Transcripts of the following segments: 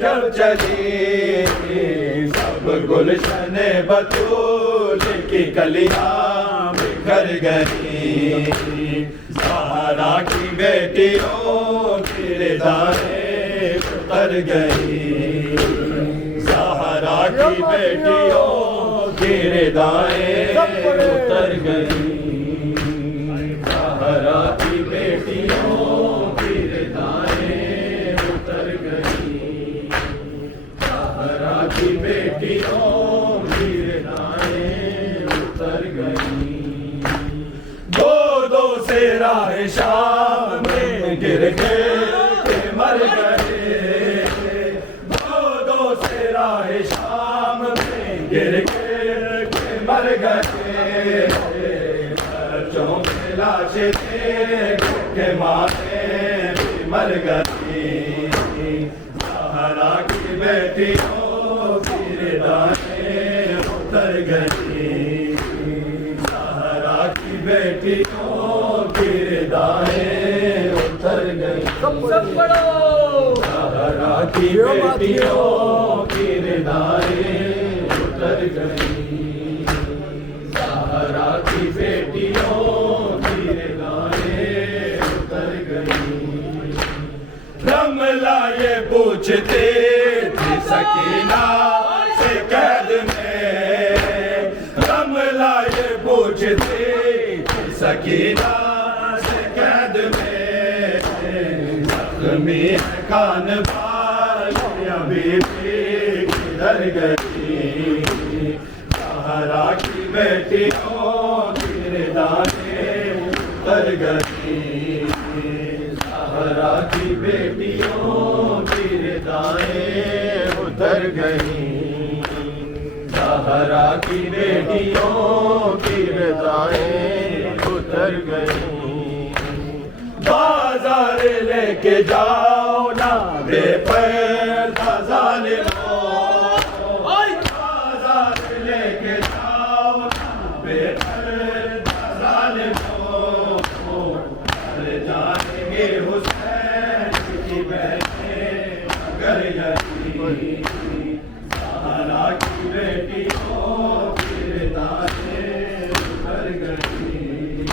جب چلی سب گلشن بطول کی کلیاں بکھر گئی، زہرا کی بیٹیوں کی ردائیں اتر گئی، زہرا کی بیٹیوں کی ردائیں اتر گئی، زہرا کی بیٹیوں کی ردائیں اتر گئی، زہرا کی بیٹیوں کی ردائیں اتر گئی، دو سے راہ شام میں گر کے مر گئے، دو سے راہ شام میں گر کے مر گئے، بچوں کے لاشیں دیکھ کے ماں مر گئی، زہرا کی بیٹیوں کی ردائیں اتر گئی، زہرا کی بیٹیوں کی ردائیں اتر گئی، زہرا کی بیٹیوں کی ردائیں اتر گئی، زہرا کی بیٹیوں کی ردائیں اتر گئی، رملہ یہ پوچھتے تھی سکینہ سے قید میں، رملہ یہ پوچھتے تھی سکینہ سے قید میں، زخمی ہے کان والی ابھی بھی کدھر گئی، زہرا کی بیٹیوں کی ردائیں اتر گئی، زہرا کی بیٹیوں کی ردائیں اتر گئی، زہرا کی بیٹیوں کی ردائیں اتر گئی، بازار لے کے جاؤ نا بے پردہ ظالموں، بازار لے کے جاؤ نا بے پردہ ظالموں، چلے جائیں گے حسین کی بہنیں مگر یتیم، زہرا کی بیٹیوں کی ردائیں اتر گئی،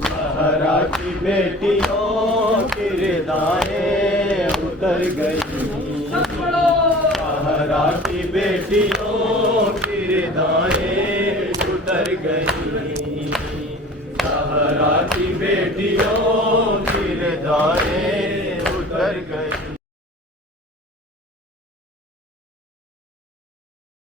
زہرا کی بیٹیوں کی ردائیں اتر گئی، زہرا کی بیٹیوں کی ردائیں اتر گئی، زہرا کی بیٹیوں